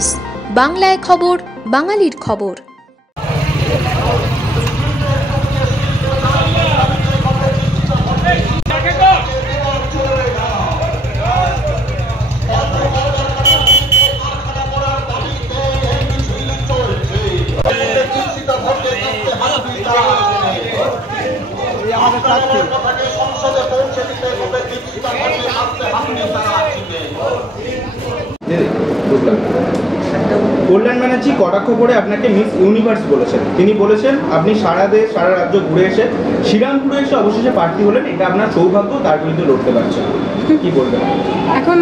News, বাংলায় খবর, বাঙালির খবর। কল্যাণ ব্যানার্জি কটাক্ষ করে আপনাকে মিস ইউনিভার্স বলেছেন। তিনি বলেছেন আপনি সারা দেশ সারা রাজ্য ঘুরে এসে শ্রীরামপুরে এসে অবশেষে প্রার্থী হলেন, এটা আপনার সৌভাগ্য, তার বিরুদ্ধে লড়তে পারছেন, কি বলবেন? এখন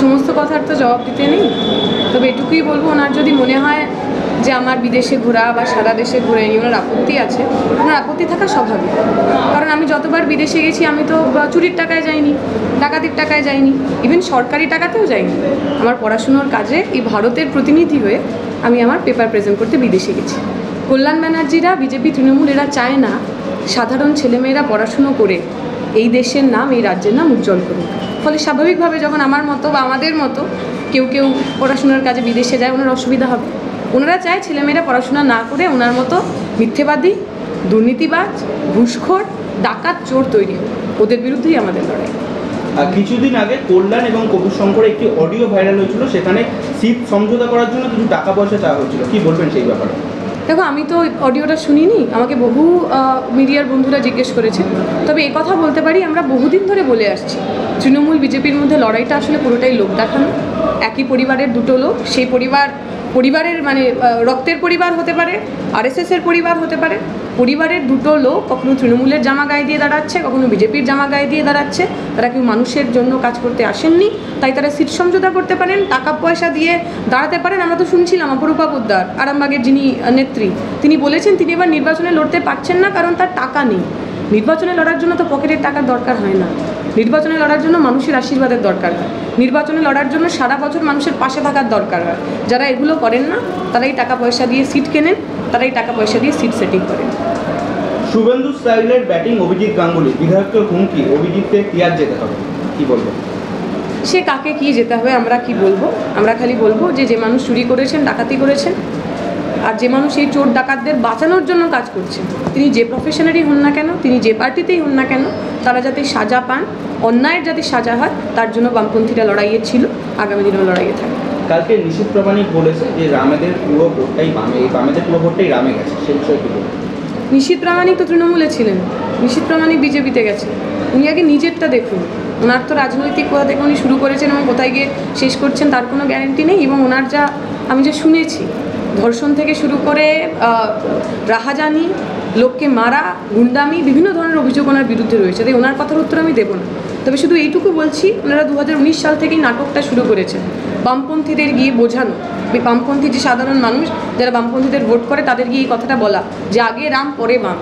সমস্ত কথার তো জবাব দিতে নেই, তবে এটুকুই বলবো, ওনার যদি মনে হয় যে আমার বিদেশে ঘোরা বা সারা দেশে ঘুরে নিয়ে ওনার আপত্তি আছে, ওনার আপত্তি থাকা স্বাভাবিক। কারণ আমি যতবার বিদেশে গেছি আমি তো চুরির টাকায় যাইনি, ডাকাতির টাকায় যাইনি, ইভেন সরকারি টাকাতেও যাইনি। আমার পড়াশুনোর কাজে এই ভারতের প্রতিনিধি হয়ে আমি আমার পেপার প্রেজেন্ট করতে বিদেশে গেছি। কল্যাণ ব্যানার্জিরা, বিজেপি, তৃণমূল এরা চায় না সাধারণ ছেলেমেয়েরা পড়াশুনো করে এই দেশের নাম, এই রাজ্যের নাম উজ্জ্বল করুক। ফলে স্বাভাবিকভাবে যখন আমার মতো বা আমাদের মতো কেউ কেউ পড়াশোনার কাজে বিদেশে যায়, ওনার অসুবিধা হবে। ওনারা চায় ছেলেমেয়েরা পড়াশোনা না করে ওনার মতো মিথ্যেবাদী, দুর্নীতিবাজ, ঘুষখোর, ডাকাত, চোর তৈরি হবে। ওদের বিরুদ্ধেই আমাদের লড়াই। কিছুদিন আগে কল্যাণ এবং কবির শঙ্করে একটি অডিও ভাইরাল হয়েছিল, সেখানে সিট সমঝোতা করার জন্য কিছু টাকা পয়সা চাওয়া হয়েছিল, কি বলবেন সেই ব্যাপারে? দেখো, আমি তো অডিওটা শুনিনি, আমাকে বহু মিডিয়ার বন্ধুরা জিজ্ঞেস করেছে। তবে এই কথা বলতে পারি, আমরা বহুদিন ধরে বলে আসছি তৃণমূল বিজেপির মধ্যে লড়াইটা আসলে পুরোটাই লোক দেখানো। একই পরিবারের দুটো লোক, সেই পরিবারের মানে রক্তের পরিবার হতে পারে, আরএসএসের পরিবার হতে পারে, পরিবারের দুটো লোক কখনো তৃণমূলের জামা গায়ে দিয়ে দাঁড়াচ্ছে, কখনো বিজেপির জামা গায়ে দিয়ে দাঁড়াচ্ছে। তারা কেউ মানুষের জন্য কাজ করতে আসেননি, তাই তারা সিট সমঝোতা করতে পারেন, টাকা পয়সা দিয়ে দাঁড়াতে পারেন। আমরা তো শুনছিলাম অপরূপা পোদ্দার, আরামবাগের যিনি নেত্রী, তিনি বলেছেন তিনি এবার নির্বাচনে লড়তে পারছেন না কারণ তার টাকা নেই। নির্বাচনে লড়ার জন্য তো পকেটের টাকার দরকার হয় না, নির্বাচনে লড়ার জন্য মানুষের আশীর্বাদের দরকার হয়, নির্বাচনে লড়ার জন্য সারা বছর মানুষের পাশে থাকার দরকার হয়। যারা এগুলো করেন না তারাই টাকা পয়সা দিয়ে সিট কেনেন, তারাই টাকা পয়সা দিয়ে সিট সেটিং করেন। শুভেন্দু স্টাইলের ব্যাটিং অভিজিৎ গাঙ্গুলি, বিধায়কের হুমকি অভিজিৎকে ক্লিয়ার যেতে হবে, কি বলবো? সে কাকে কি যেতে হবে আমরা কি বলবো? আমরা খালি বলবো যে মানুষ চুরি করেছেন, ডাকাতি করেছেন, আর যে মানুষ এই চোর ডাকাতদের বাঁচানোর জন্য কাজ করছেন, তিনি যে প্রফেশনেরই হন না কেন, তিনি যে পার্টিতেই হন না কেন, তারা যাতে সাজা পান, অন্যায়ের যাতে সাজা হয়, তার জন্য বামপন্থীরা লড়াইয়ে ছিল, আগামী দিনেও লড়াইয়ে থাকে। কালকে নিশীথ প্রামাণিক বলেছে যে রামেদের পুরো ভোটটাই বামেদের পুরো ভোটটাই রামে গেছে, সে বিষয়ে কি বলবেন? নিশীথ প্রামাণিক তো তৃণমূলে ছিলেন, নিশীথ প্রামাণিক বিজেপিতে গেছে। উনি আগে নিজেরটা দেখুন। ওনার তো রাজনৈতিক কোথা থেকে উনি শুরু করেছেন এবং কোথায় গিয়ে শেষ করছেন তার কোনো গ্যারেন্টি নেই। এবং ওনার যা আমি যে শুনেছি, ধর্ষণ থেকে শুরু করে রাহাজানি, লোককে মারা, গুন্ডামি, বিভিন্ন ধরনের অভিযোগ ওনার বিরুদ্ধে রয়েছে। তাই ওনার কথার উত্তর আমি দেবো না। তবে শুধু এইটুকু বলছি, ওনারা 2019 সাল থেকেই নাটকটা শুরু করেছেন বামপন্থীদের গিয়ে বোঝানো, বামপন্থী যে সাধারণ মানুষ যারা বামপন্থীদের ভোট করে তাদের গিয়ে এই কথাটা বলা যে আগে রাম পরে বাম।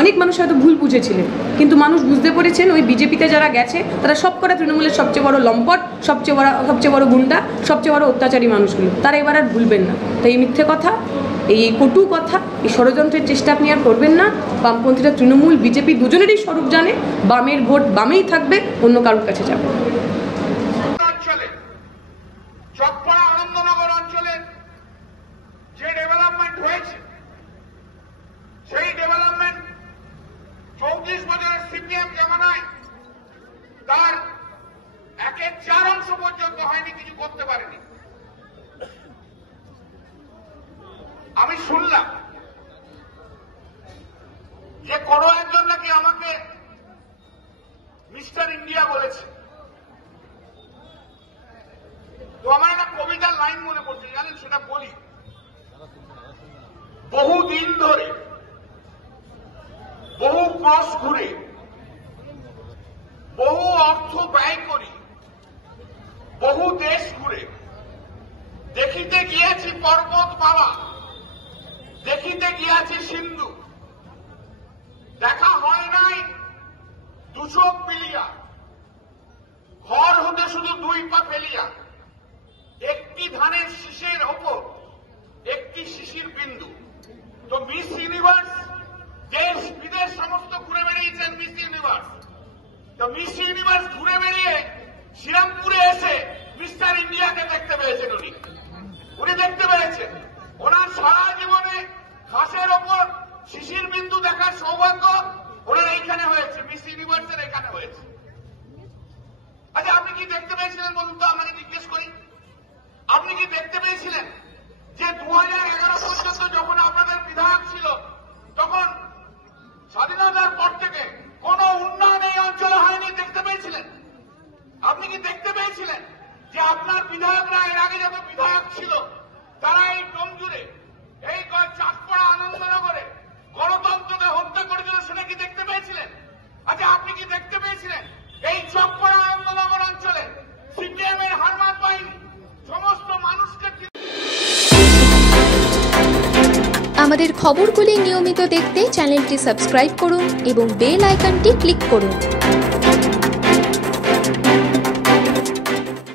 অনেক মানুষ হয়তো ভুল বুঝেছিলেন, কিন্তু মানুষ বুঝতে পেরেছেন ওই বিজেপিতে যারা গেছে তারা সব করা তৃণমূলের সবচেয়ে বড় লম্পট, সবচেয়ে বড় গুন্ডা, সবচেয়ে বড় অত্যাচারী মানুষগুলো। তারা এবার আর ভুলবেন না। তাই এই মিথ্যে কথা, এই কটু কথা, এই ষড়যন্ত্রের চেষ্টা আপনি আর করবেন না। বামপন্থীরা তৃণমূল বিজেপি দুজনেরই স্বরূপ জানে, বামের ভোট বামেই থাকবে, অন্য কারোর কাছে যাবে। যে ডেভেলপমেন্ট হয়েছে সেই ডেভেলপমেন্ট 34 বছরের সিপিএম জামানায় তার 1/4 অংশ পর্যন্ত হয়নি, কিছু করতে পারেনি। আমি শুনলাম যে কোনো একজন নাকি আমাকে মিস্টার ইন্ডিয়া বলেছে। তো আমার একটা কবিতার লাইন মনে পড়ছে, জানেন, সেটা বলি। বহুদিন ধরে বহু ক্রস ঘুরে বহু অর্থ ব্যয় করি বহু দেশ ঘুরে দেখিতে গিয়েছি পর্বতমালা, দেখিতে গিয়েছি সিন্ধু, দেখা হয় নাই দুচোখ মিলিয়া, ঘর হতে শুধু 2 পা ফেলিয়া, একটি ধানের শীষের ওপর একটি শিশির বিন্দু। তো মিস ইউনিভার্স দেশ বিদেশ সমস্ত ঘুরে বেরিয়েছেন মিস ইউনিভার্স। তো মিস ইউনিভার্স ঘুরে বেরিয়ে শ্রীরামপুরে এসে মিস্টার ইন্ডিয়াকে দেখতে পেয়েছেন উনি। উনি দেখতে পেয়েছেন। ওনার সারা জীবনে ঘাসের ওপর শিশির বিন্দু দেখার সৌভাগ্য ওনার এইখানে হয়েছে, মিস ইউনিভার্সের এখানে হয়েছে। আচ্ছা, আপনি কি দেখতে পেয়েছিলেন বলুন তো, আপনাকে জিজ্ঞেস করি, আপনি কি দেখতে পেয়েছিলেন যে 2011 পর্যন্ত যখন আপনাদের বিধায়ক ছিল, তখন স্বাধীনতার পর থেকে কোন উন্নয়ন এই অঞ্চলে হয়নি? দেখতে পেয়েছিলেন? আপনি কি দেখতে পেয়েছিলেন যে আপনার বিধায়করা এর আগে যত বিধায়ক ছিল তারা এই ডোমজুড়ে, এই চাঁদপাড়া, আনন্দনগরে গণতন্ত্রকে হত্যা করেছিল? সেটা কি দেখতে পেয়েছিলেন? আচ্ছা, আপনি কি দেখতে পেয়েছিলেন এই চকপাড়া, আনন্দনগর অঞ্চলে সিপিএম এর হারমাত বাহিনী সমস্ত মানুষকে? আমাদের খবরগুলি নিয়মিত দেখতে চ্যানেলটি সাবস্ক্রাইব করুন এবং বেল আইকনটি ক্লিক করুন।